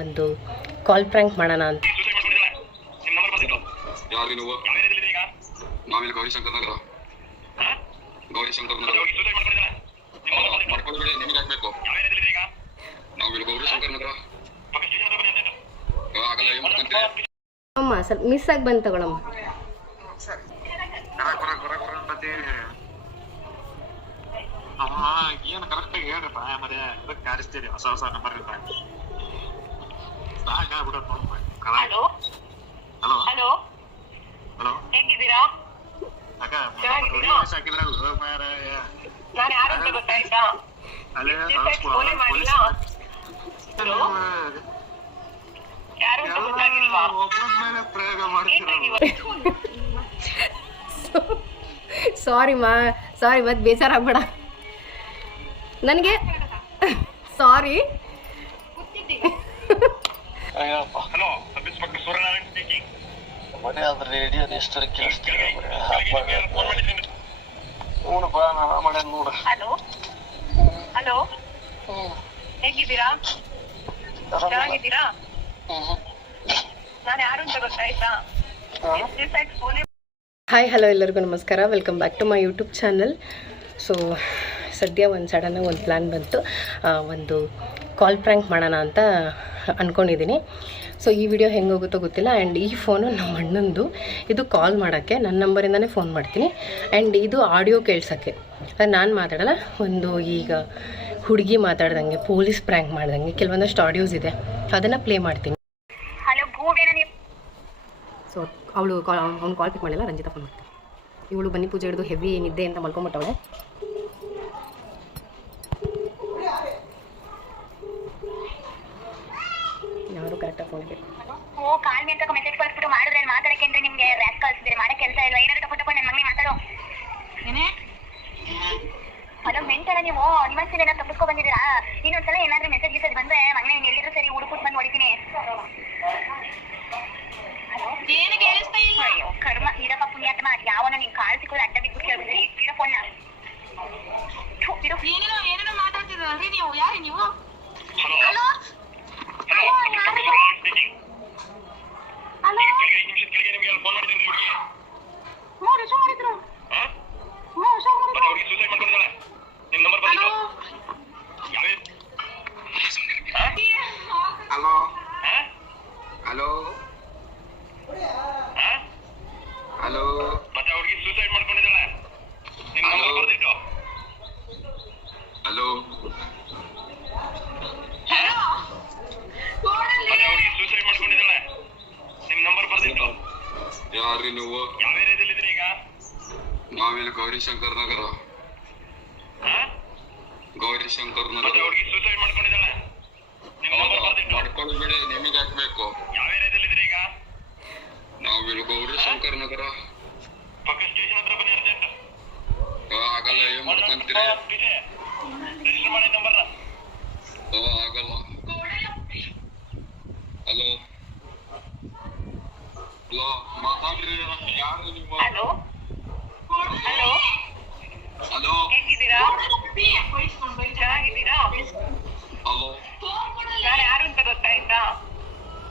ಒಂದು ಕಾಲ್ ಪ್ರ್ಯಾಂಕ್ ಮಾಡೋಣ ಅಂತ. ಅಮ್ಮ ಮಿಸ್ ಆಗಿ ಬಂದು ತಗೊಳಮ್ಮ. ಅವ ಏನ್ ಕರೆಕ್ಟ್ ಆಗಿ ಹೇಳ್ರಪ್ಪ ಅದಕ್ಕೆ ಕಾರಿಸ್ತೀರಿ ಹೊಸ ಹೊಸ ನಂಬರ್ ಹಲೋ? ಹಲೋ? ಹಲೋ? ಹೇಗಿದ್ದೀರಾ? ನಾನು ಯಾರು ಅಂತ ಗೊತ್ತಾಯ್ತಾ? ಫೋನೇ ಮಾಡಿಲ್ಲ? ಹಲೋ? ಯಾರು ಅಂತ ಗೊತ್ತಾಗಿಲ್ವಾ? ಸಾರಿ ಮಾ ಸಾರಿ ಮತ್ತೆ ಬೇಜಾರಾಗ್ಬೇಡ. ನನಗೆ ಸಾರಿ ಎಷ್ಟರ ನೋಡು ಬಾ ನೋಡು. ಹಲೋ? ಹಲೋ? ಹೇಗಿದ್ದೀರಾ? ಚೆನ್ನಾಗಿದ್ದೀರಾ? ನಾನು ಯಾರು ಅಂತ ಗೊತ್ತಾಯ್ತಾ? ಎಷ್ಟು ದಿವಸ ಆಯ್ತು ಫೋನೇ ಹಾಯ್ ಹಲೋ ಎಲ್ಲರಿಗೂ ನಮಸ್ಕಾರ. Welcome back to my YouTube channel so ಸದ್ಯ ಒಂದು ಸಡನ್ನಾಗಿ ಒಂದು ಪ್ಲ್ಯಾನ್ ಬಂತು. ಒಂದು ಕಾಲ್ ಪ್ರ್ಯಾಂಕ್ ಮಾಡೋಣ ಅಂತ ಅಂದ್ಕೊಂಡಿದ್ದೀನಿ ಸೊ ಈ ವಿಡಿಯೋ ಹೆಂಗೆ ಹೋಗುತ್ತೋ ಗೊತ್ತಿಲ್ಲ. ಆ್ಯಂಡ್ ಈ ಫೋನು ನಮ್ಮ ಅಣ್ಣಂದು ಇದು ಕಾಲ್ ಮಾಡೋಕ್ಕೆ ನನ್ನ ನಂಬರಿಂದನೇ ಫೋನ್ ಮಾಡ್ತೀನಿ. ಆ್ಯಂಡ್ ಇದು ಆಡಿಯೋ ಕೇಳ್ಸೋಕ್ಕೆ. ಅದು ನಾನು ಮಾತಾಡಲ್ಲ ಒಂದು ಈಗ ಹುಡುಗಿ ಮಾತಾಡ್ದಂಗೆ ಪೊಲೀಸ್ ಪ್ರ್ಯಾಂಕ್ ಮಾಡ್ದಂಗೆ ಕೆಲವೊಂದಷ್ಟು ಆಡಿಯೋಸ್ ಇದೆ. ಅದನ್ನು ಪ್ಲೇ ಮಾಡ್ತೀನಿ. ಸೊ ಅವಳು ಕಾಲ್ ಅವ್ನು ಕಾಲ್ ಪಿಕ್ ಮಾಡಿಲ್ಲ ರಂಜಿತಾ ಫೋನ್ ಮಾಡ್ತೀನಿ ಇವಳು ಬನ್ನಿ ಪೂಜೆ ಹಿಡಿದು ಹೆವಿ ನಿದ್ದೆ ಅಂತ ಮಲ್ಕೊಂಬಿಟ್ಟವಳೆ ಬೇಕು ಓ ಕಾಲ್ ಮೇಲೆ ತಗೋ ಮೆಸೇಜ್ ಕಳಿಸ್ಬಿಟ್ಟು ಮಾಡಿದ್ರೆ ಮಾತಾಡಕ್ಕೆ ಅಂದ್ರೆ ನಿಮ್ಗೆ ರ್ಯಾಪ್ ಕಳಿಸಿದ್ರೆ ಮಾಡಕ್ಕೆ ಕೆಲಸ ಇಲ್ಲ. ಏನಾದ್ರು ತಗೊಂಡು ತಗೊಂಡು ನನ್ನ ಮಗನಿಗೆ ಮಾತಾಡೋ. ಹಲೋ ಮೆಂಟಲ್ಲ ನೀವು. ನಿಮ್ಮನ್ಸಿನ ಏನಾದ್ರು ತಪ್ಪಿಸ್ಕೊ ಬಂದಿದ್ದೀರಾ? ಇನ್ನೊಂದ್ಸಲ ಏನಾದ್ರೂ ಮೆಸೇಜ್ ಗಿಸೇಜ್ ಬಂದ್ರೆ ಮಗನೇ ನೀನು ಎಲ್ಲಿದ್ರು ಸರಿ ಹುಡುಕ್ಬಿಟ್ಟು ಬಂದು ಹೊಡಿತೀನಿ. ಏನು ಕೇಳಿಸ್ತಾ ಇಲ್ಲ. ಅಯ್ಯೋ ಕರ್ಮ. ಇರಪ್ಪ ಪುಣ್ಯಾತ್ಮ ಯಾವನ ನೀನ್ ಕಾಲ್ ಸಿಕ್ಕೋದು ಅಡ್ಡ ಬಿದ್ಬಿಟ್ಟು ಕೇಳಿದ್ರೆ ಇಡ ಫೋನ್ನ ಇಡು ಏನೇನೋ ಏನೇನೋ ಮಾತಾಡ್ತಿದ್ರಲ್ರಿ ನೀವು ಯಾರು ನೀವು hello hello hello sub inspector Suryanarayan speaking hello ಕೆಳಗೆ ಐದು ನಿಮಿಷದ ಕೆಳಗೆ ನಿಮಗೆ ಫೋನ್ ಮಾಡಿದ್ದೀನಿ ಹುಡುಗಿ ಹ್ಞೂ ರಿಸೀವ್ ಮಾಡಿದ್ರು ಹಾ ಹ್ಞೂ ರಿಸೀವ್ ಮತ್ತೆ ಮಾಡಿದ್ರು ಅವ್ರಿಗೆ ಸೂಸೈಡ್ ಮಾಡ್ಕೊಂಡಿದ್ದಾಳೆ ನಿಮ್ಮ ನಂಬರ್ ಹಲೋ ಬಂದಿತ್ತು ಯಾವ ಹಲೋ ಹಾ ಹಲೋ ಹಾ ಹಲೋ ಮತ್ತೆ ಅವ್ರಿಗೆ ಸೂಸೈಡ್ ಮಾಡ್ಕೊಂಡಿದ್ದಾಳೆ ನಿಮ್ಮ ನಂಬರ್ ಬರ್ದಿಟ್ಟು ಹಲೋ ಮತ್ತೆ ಅವ್ರಿಗೆ ಸೂಸೈಡ್ ಮಾಡ್ಕೊಂಡಿದ್ದಾಳೆ ನಿಮ್ಮ ನಂಬರ್ ಬರ್ದಿಟ್ಟು ಯಾರ್ರಿ ನೀವು? ಯಾವ ಏರಿಯಾದಲ್ಲಿ ಇದ್ರಿ ಈಗ? ನಾವಿಲ್ಲಿ ಗೌರಿಶಂಕರ್ ನಗರ. ಗೌರಿ ಶಂಕರ್ ನಗರ. ಅವ್ರಿಗೆ ಸೂಸೈಡ್ ಮಾಡ್ಕೊಂಡಿದ್ದಾಳೆ. ನಿಮ್ಮ ನಂಬರ್ ಬರ್ದಿಟ್ಟು ಮಾಡ್ಕೊಂಡ್ಬಿಡಿ ನಿಮಗೆ ಹಾಕ್ಬೇಕು. ಯಾವ ಏರಿಯಾದಲ್ಲಿ ಇದ್ರಿ ಈಗ? ನಾವಿಲ್ಲಿ ಗೌರಿಶಂಕರ್ ನಗರ. ಪಕ್ಕ ಸ್ಟೇಷನ್ ಹತ್ರ ಬನ್ನಿ ಅರ್ಜೆಂಟ್ ಆಗಲ್ಲ ಏನ್ ಮಾಡ್ಕೊಂತೀರಿ? ರಿಜಿಸ್ಟರ್ ಮಾಡಿ ನಂಬರ್ನ. ಆಗಲ್ಲ ಹಲೋ ಹಲೋ ಮಾತಾಡ್ರಿ ಯಾರು ನೀವು ಹಲೋ ಹಲೋ? ಹಲೋ? ಹೇಗಿದ್ದೀರಾ? ಚೆನ್ನಾಗಿದ್ದೀರಾ? ಹಲೋ? ನಾನು ಯಾರು ಅಂತ ಗೊತ್ತಾಯ್ತಾ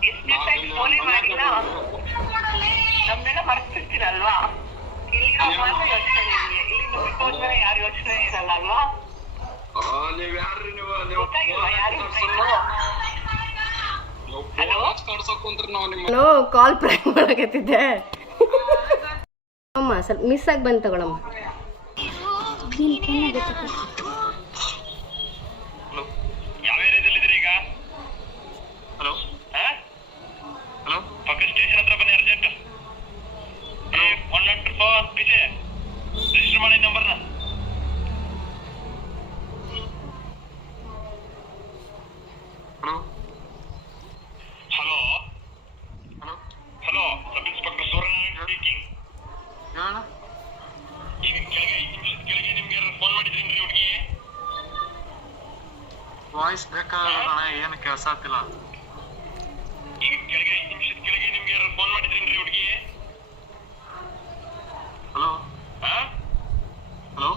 ಎಷ್ಟು ದಿವಸ ಆಯ್ತು ಫೋನೇ ಮಾಡಿಲ್ಲ? ನಮ್ನೆಲ್ಲ ಮರ್ತಿರ್ತೀರಲ್ವಾ? ಇಲ್ಲಿರೋ ಮಾತ್ರ ಯೋಚನೆ ನಿಮ್ಗೆ. ಇಲ್ಲಿ ಯಾರು ಯೋಚನೆ ಇರಲ್ಲ ಅಲ್ವಾ ನಾನು ಕಾಲ್ ಪ್ರ್ಯಾಂಕ್ ಮಾಡಕತ್ತಿದ್ದೆ. ಅಮ್ಮ ಸ್ವಲ್ಪ ಮಿಸ್ ಆಗಿ ಬಂದು ತಗೊಳಮ್ಮ ಹಲೋ ಯಾವ ಏರಿಯಾದಲ್ಲಿ ಇದ್ರಿ ಈಗ ಹಲೋ ಹಾ ಹಲೋ ಪಕ್ಕ ಸ್ಟೇಷನ್ ಹತ್ರ ಬನ್ನಿ urgent one not four Vijay register ಮಾಡಿ ನಂಬರ್ನ hello hello hello hello sub inspector Suryanarayan speaking ಹೇಳ ಈಗ ಕೆಳಗೆ ಐದು ನಿಮಿಷದ ಕೆಳಗೆ ನಿಮ್ಗೆ ಫೋನ್ ಮಾಡಿದ್ರಿ ಹುಡುಗಿ ವಾಯ್ಸ್ ಬೇಕಾಗಲ್ಲ ಏನು ಕೆಲಸ ಆಗ್ತಿಲ್ಲ. ಈಗ ಕೆಳಗೆ ಐದು ನಿಮಿಷದ ಕೆಳಗೆ ನಿಮ್ಗೆ ಫೋನ್ ಮಾಡಿದ್ರಿ ಹುಡುಗಿ? ಹಲೋ? ಹಾ ಹಲೋ?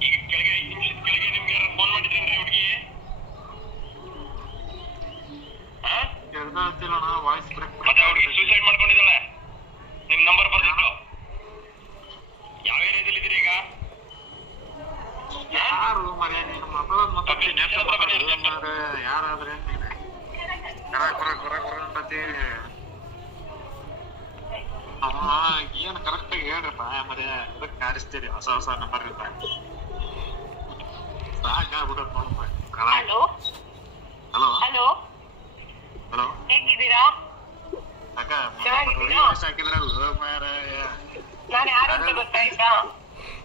ಈಗ ಕೆಳಗೆ ಐದು ನಿಮಿಷದ ಕೆಳಗೆ ನಿಮ್ಗೆ ಫೋನ್ ಮಾಡಿದ್ರಿ ಹುಡುಗಿ? ಇದಾಗ್ತಿಲ್ಲ ಅಣ್ಣ ವಾಯ್ಸ್ ಬ್ರೇಕ್ ಮತ್ತೆ ಅವ್ರಿಗೆ ಸೂಸೈಡ್ ಮಾಡ್ಕೊಂಡಿದ್ದಾಳೆ ನಿಮ್ ನಂಬರ್ ಬರ್ದಿಟ್ಟು ಯಾವ ಏರಿಯಾದಲ್ಲಿ ಇದ್ದೀರಿ ಈಗ ಯಾರು ಮರೆ ನೀನು ಮಾತಾಡೋದ್ ಮಾತಾಡ್ತೀನಿ ನೆಟ್ಟ ಹತ್ರ ಬನ್ನಿ, ನೆಟ್ಟ. ಯಾರಾದ್ರೆ ಕರ ಕರ ಕರ ಕರ ಅಂತತಿ ಅಮ್ಮ ಏನ್ ಕರೆಕ್ಟ್ ಆಗಿ ಹೇಳ್ರಪ್ಪ ಮರೆ ಅದಕ್ಕೆ ಕಾರಿಸ್ತೀರಿ ಹೊಸ ನಂಬರ್ ಇಂದ ಸಾಕಾಗ್ಬಿಡತ್ ನೋಡಪ್ಪ ಕಳ ಹಲೋ. ಹಲೋ. ಹಲೋ. ಹಲೋ. ಹೇಗಿದ್ದೀರಾ? ಅಕ್ಕ ಹಾಕಿದ್ರಲ್ಲ ನಾನು ಯಾರು ಅಂತ ಗೊತ್ತಾಯ್ತಾ?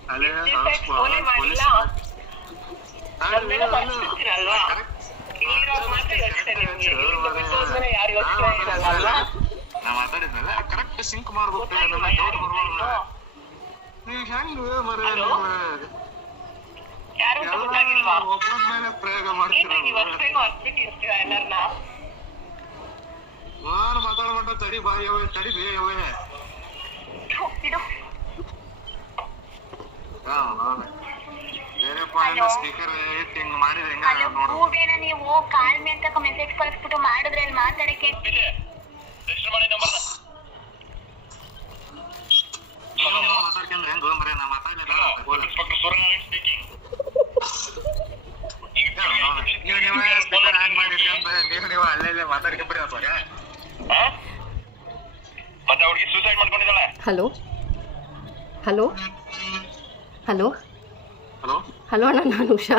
ಅಲ್ಲೇ ಫೋನೇ ಮಾಡಿಲ್ಲ. ಮರ್ತಿರ್ತೀರಲ್ವಾ? ಇಲ್ಲಿರೋರು ಮಾತ್ರ ಯೋಚ್ನೆ ನಿಮ್ಗೆ. ಇಲ್ಲಿಂದ ಬಿಟ್ಟು ಹೋದ್ಮೇಲೆ ಯಾರು ಯೋಚ್ನೆ ಇರಲ್ಲ ಅಲ್ವಾ? ನಾ ಮಾತಾಡಿದ್ನಲ್ಲ ಕರೆಕ್ಟ್ ಸಿಂಕ್ ಮಾಡ್ಬೇಕು ಈಗ ಹೆಂಗ್ ಮರ Hello? ಯಾರು ಗೊತ್ತಾಗಿಲ್ವಾ? ಒಬ್ಬನ ಮೇಲೆ ಪ್ರಯೋಗ ಮಾಡ್ತೀರ ನಾನು ಮಾತಾಡ್ಬಿಟ್ಟ ತಡಿ ಬಾ ಯವ ತಡಿ ಬೇ ಹೂವೇನ ನೀವು ಕಾಲ್ಮೆ ಅಂತ ಮೆಸೇಜ್ ಕಳಿಸ್ಬಿಟ್ಟು ಮಾಡಿದ್ರೆ ಅಲ್ಲಿ ಮಾತಾಡಕ್ಕೆ hello hello hello hello hello ಅಣ್ಣ ನಾನು ಉಷಾ.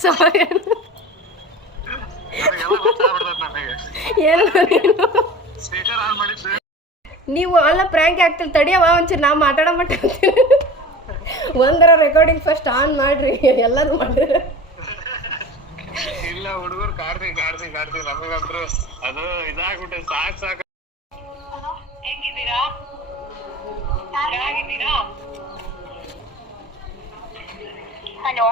ಸಾರಿ ಏನು ಸ್ಪೀಕರ್ ಆನ್ ನೀವು ಅಲ್ಲ ಪ್ರ್ಯಾಂಕ್ ಆಗ್ತಿಲ್ಲ ತಡಿಯವ ಒಂಚೂರು ನಾವು ಮಾತಾಡೋ ಮಟ್ಟ ಒಂದರ ರೆಕಾರ್ಡಿಂಗ್ ಫಸ್ಟ್ ಆನ್ ಮಾಡ್ರಿ ಎಲ್ಲರೂ ಮಾಡ್ರಿ. ಇಲ್ಲ ಹುಡುಗರು ಕಾರ್ತಿ ಕಾಡ್ತಿ ಕಾಡ್ತಿ ನಮಗಂತೂ ಅದು ಇದಾಗ್ಬಿಟ್ಟೆ ಸಾಕ್ ಸಾಕ್. ಹೇಗಿದ್ದೀರಾ? ಚೆನ್ನಾಗಿದ್ದೀರಾ? ಹಲೋ.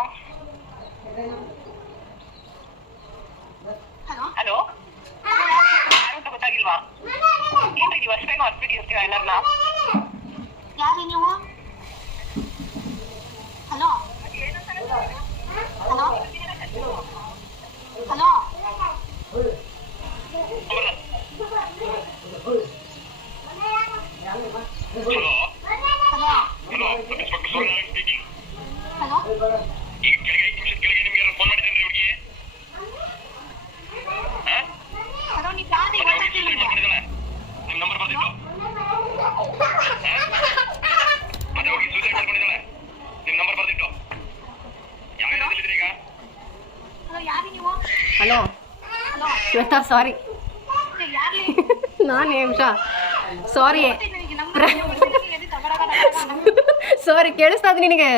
ಹಲೋ. ಯಾರು ಅಂತ ಗೊತ್ತಾಗಿಲ್ವಾ ಏನ್ರಿ ನೀವು ಅಷ್ಟೇನು ಅರ್ಸ್ಬಿಟ್ಟಿರ್ತೀರ ಎಲ್ಲರನ್ನ ಯಾರು ನೀವು hello hello hello hello hello hello inspector Suryanarayan speaking hello ಈಗ ಕೆಳಗೆ ಐದು ನಿಮಿಷದ ಕೆಳಗೆ ನಿಮ್ಗೆ ಯಾರು ಫೋನ್ ಮಾಡಿದ್ರಿ ಹುಡುಗಿ ಹಲೋ ನೀವು ಯಾರು ಮತ್ತೆ ಅವ್ರಿಗೆ ಸೂಸೈಡ್ ಮಾಡ್ಕೊಂಡಿದ್ದಾಳೆ ನಿಮ್ ನಂಬರ್ ಬರ್ದಿಟ್ಟು ಮತ್ತೆ ಅವ್ರಿಗೆ ಸೂಸೈಡ್ ಮಾಡ್ಕೊಂಡಿದ್ದಾಳೆ ನಿಮ್ ನಂಬರ್ ಬರ್ದಿಟ್ಟು ಯಾವ ಏರಿಯಾದಲ್ಲಿ ಇದ್ದೀರಿ ಈಗ ಹಲೋ ಯಾರು ನೀವು ಹಲೋ ಹಲೋ ಶ್ವೇತಾ ಸಾರಿ ನಾನು ಉಷಾ ಸಾರಿ ಸಾರಿ ಕೇಳಿಸ್ತಾ ಅದು ನಿನಗೆ?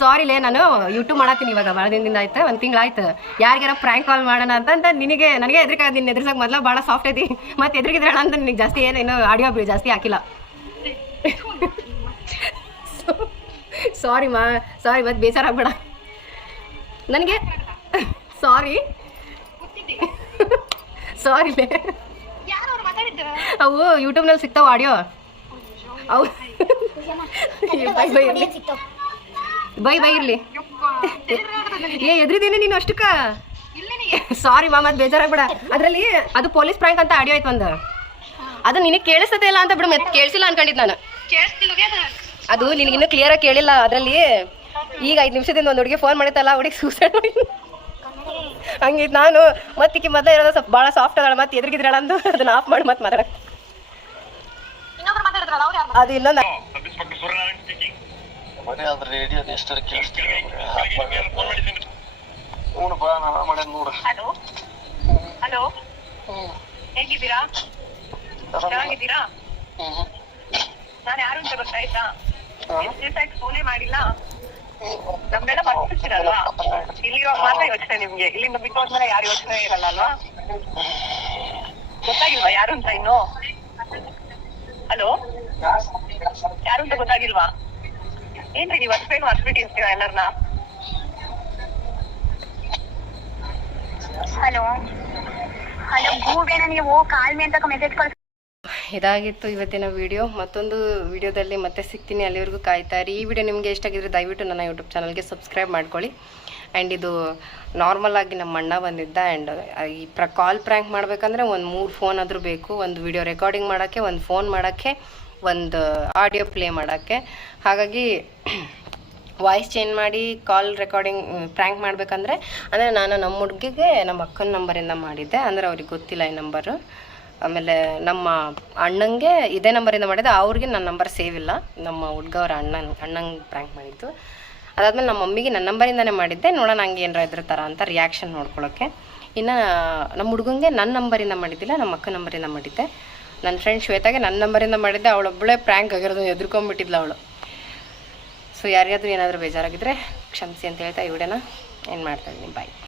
ಸಾರಿ ಲೇ, ನಾನು ಯೂಟ್ಯೂಬ್ ಮಾಡತ್ತೀನಿ ಇವಾಗ ಭಾಳ ದಿನದಿಂದ ಆಯ್ತು, ಒಂದು ತಿಂಗಳಾಯ್ತು ಯಾರಿಗಾರ ಪ್ರ್ಯಾಂಕ್ ಕಾಲ್ ಮಾಡೋಣ ಅಂತ ನಿನಗೆ, ನನಗೆ ಎದ್ರಿಕ ನಿನ್ನ ಎದುರಿಸಕ್ಕೆ ಮೊದಲು ಭಾಳ ಸಾಫ್ಟ್ ಐತಿ. ಮತ್ತೆ ಎದುರಿಗಿದ್ರಣ ಅಂತ ನಿನಗೆ ಜಾಸ್ತಿ ಏನೇನು ಆಡಿಯೋ ಆಡಿಯೋ ಜಾಸ್ತಿ ಹಾಕಿಲ್ಲ. ಸಾರಿ ಮಾ ಸಾರಿ ಮತ್ತೆ ಬೇಸರ ಆಗ್ಬೇಡ ನನಗೆ ಸಾರಿ ಮಾತಾಡಿದ್ರು. ಅವು ಯೂಟ್ಯೂಬ್ನಲ್ಲಿ ಸಿಗ್ತಾವೆ ಆಡಿಯೋ ಅವು. ಬೈ ಬೈ ಇರಲಿ. ಬೈ ಬೈ ಇರಲಿ. ಏ ಎದ್ರಿದ್ದೀನಿ ನೀನು ಅಷ್ಟಕ್ಕ? ಸಾರಿ ಮಾ ಮತ್ತೆ ಬೇಜಾರಾಗ್ಬೇಡ. ಅದರಲ್ಲಿ ಅದು ಪೊಲೀಸ್ ಪ್ರಾಂಕ್ ಅಂತ ಆಡಿಯೋ ಆಯ್ತು ಒಂದು. ಅದು ನಿನಗೆ ಕೇಳಿಸ್ತದೆ ಇಲ್ಲ ಅಂತ ಬಿಡು ಮತ್ತೆ ಕೇಳಿಸಿಲ್ಲ ಅನ್ಕೊಂಡಿದ್ದು ನಾನು. ಅದು ನಿನಗಿನ್ನೂ ಕ್ಲಿಯರಾಗಿ ಕೇಳಿಲ್ಲ. ಅದರಲ್ಲಿ ಈಗ ಐದು ನಿಮಿಷದಿಂದ ಒಂದು ಹುಡುಗಿ ಫೋನ್ ಮಾಡಿತ್ತಲ್ಲ ಹುಡುಗಿ ಸೂಸೈಡ್ ಮಾಡಿ ಹಂಗಿತ್ತು ನಾನು ಮತ್ತೆ ಈಕಿ ಮೊದಲೇ ಇರೋದು ಸ್ವಲ್ಪ ಭಾಳ ಸಾಫ್ಟ್ ಅದಾಳ ಮತ್ತೆ ಎದುರಿಗಿದ್ರಳ ಅಂದು ಅದನ್ನ ಆಫ್ ಮಾಡಿ ಮತ್ತೆ ಮಾತಾಡಕ್. ಅದು ಇನ್ನೊಂದು ಅದ್ರ ರೇಡಿಯೋ ಎಷ್ಟರ ಬಾ ನೋಡು. ಹಲೋ? ಹಲೋ? ಹೇಗಿದ್ದೀರಾ? ಚೆನ್ನಾಗಿದ್ದೀರಾ? ನಾನು ಯಾರು ಅಂತ ಗೊತ್ತಾಯ್ತಾ? ಎಷ್ಟು ದಿವಸ ಆಯ್ತು ಫೋನೇ ಮಾಡಿಲ್ಲ? ನಮ್ಮೆಲ್ಲ ಮರ್ತಿರ್ತೀರಲ್ವಾ ಇಲ್ಲಿರುವಾಗ ಮಾತ್ರ ಯೋಚನೆ ನಿಮ್ಗೆ. ಇಲ್ಲಿಂದ ಬಿಟ್ಟು ಹೋದ್ಮೇಲೆ ಯಾರು ಯೋಚನೆ ಇರಲ್ಲ ಅಲ್ವಾ ಗೊತ್ತಾಗಿಲ್ವಾ ಯಾರು ಅಂತ ಇನ್ನು? ಹಲೋ ಯಾರು ಅಂತ ಗೊತ್ತಾಗಿಲ್ವಾ? ಏನ್ರಿ ನೀವು ಅಷ್ಟೇನು ಅರ್ಸ್ಬಿಟ್ಟಿರ್ತೀರಾ ಎಲ್ಲರನ್ನ ಹಲೋ ಹಲೋ ಭೂವೇನ ನೀವು ಕಾಲ್ಮೆ ಅಂತ ಮೆಸೇಜ್ ಕಳಿಸ್ ಇದಾಗಿತ್ತು ಇವತ್ತಿನ ವಿಡಿಯೋ ಮತ್ತೊಂದು ವಿಡಿಯೋದಲ್ಲಿ ಮತ್ತೆ ಸಿಗ್ತೀನಿ. ಅಲ್ಲಿವರೆಗೂ ಕಾಯ್ತಾ ಇರಿ. ಈ ವಿಡಿಯೋ ನಿಮಗೆ ಇಷ್ಟ ಆಗಿದ್ರೆ ದಯವಿಟ್ಟು ನನ್ನ ಯೂಟ್ಯೂಬ್ ಚಾನಲ್ಗೆ ಸಬ್ಸ್ಕ್ರೈಬ್ ಮಾಡ್ಕೊಳ್ಳಿ. ಆ್ಯಂಡ್ ಇದು ನಾರ್ಮಲ್ ಆಗಿ ನಮ್ಮ ಅಣ್ಣ ಬಂದಿದ್ದ. ಆ್ಯಂಡ್ ಈ ಪ್ರ ಕಾಲ್ ಪ್ರ್ಯಾಂಕ್ ಮಾಡಬೇಕಂದ್ರೆ ಒಂದು ಮೂರು ಫೋನ್ ಆದರೂ ಬೇಕು. ಒಂದು ವಿಡಿಯೋ ರೆಕಾರ್ಡಿಂಗ್ ಮಾಡೋಕ್ಕೆ, ಒಂದು ಫೋನ್ ಮಾಡೋಕ್ಕೆ, ಒಂದು ಆಡಿಯೋ ಪ್ಲೇ ಮಾಡೋಕ್ಕೆ. ಹಾಗಾಗಿ ವಾಯ್ಸ್ ಚೇಂಜ್ ಮಾಡಿ ಕಾಲ್ ರೆಕಾರ್ಡಿಂಗ್ ಪ್ರ್ಯಾಂಕ್ ಮಾಡಬೇಕಂದ್ರೆ, ಅಂದರೆ ನಾನು ನಮ್ಮ ಹುಡುಗಿಗೆ, ನಮ್ಮ ಅಕ್ಕನ ನಂಬರಿಂದ ಮಾಡಿದ್ದೆ. ಅಂದರೆ ಅವ್ರಿಗೆ ಗೊತ್ತಿಲ್ಲ ಈ ನಂಬರು ಆಮೇಲೆ ನಮ್ಮ ಅಣ್ಣಂಗೆ ಇದೇ ನಂಬರಿಂದ ಮಾಡಿದ್ದೆ, ಅವ್ರಿಗೆ ನನ್ನ ನಂಬರ್ ಸೇವ್ ಇಲ್ಲ. ನಮ್ಮ ಹುಡ್ಗ ಅವ್ರ ಅಣ್ಣನ ಅಣ್ಣಂಗೆ ಪ್ರ್ಯಾಂಕ್ ಮಾಡಿದ್ದು. ಅದಾದ್ಮೇಲೆ ನಮ್ಮ ಮಮ್ಮಿಗೆ ನನ್ನ ನಂಬರಿಂದನೇ ಮಾಡಿದ್ದೆ. ನೋಡೋಣ ಹಂಗೆ ಏನಾರ ಇದ್ರ ಥರ ಅಂತ ರಿಯಾಕ್ಷನ್ ನೋಡ್ಕೊಳ್ಳೋಕ್ಕೆ ಇನ್ನು ನಮ್ಮ ಹುಡುಗಂಗೆ ನನ್ನ ನಂಬರಿಂದ ಮಾಡಿದ್ದಿಲ್ಲ, ನಮ್ಮ ಅಕ್ಕ ನಂಬರಿಂದ ಮಾಡಿದ್ದೆ. ನನ್ನ ಫ್ರೆಂಡ್ ಶ್ವೇತಾಗೆ ನನ್ನ ನಂಬರಿಂದ ಮಾಡಿದ್ದೆ. ಅವಳೊಬ್ಬಳೇ ಪ್ರ್ಯಾಂಕ್ ಆಗಿರೋದು ಎದ್ರುಕೊಂಡ್ಬಿಟ್ಟಿದ್ಲು ಅವಳು. ಸೊ ಯಾರಿಗಾದ್ರೂ ಏನಾದರೂ ಬೇಜಾರಾಗಿದ್ದರೆ ಕ್ಷಮಿಸಿ ಅಂತ ಹೇಳ್ತಾ ಈ ಏನು ಮಾಡ್ತಾಯಿದ್ದೀನಿ ಬಾಯ್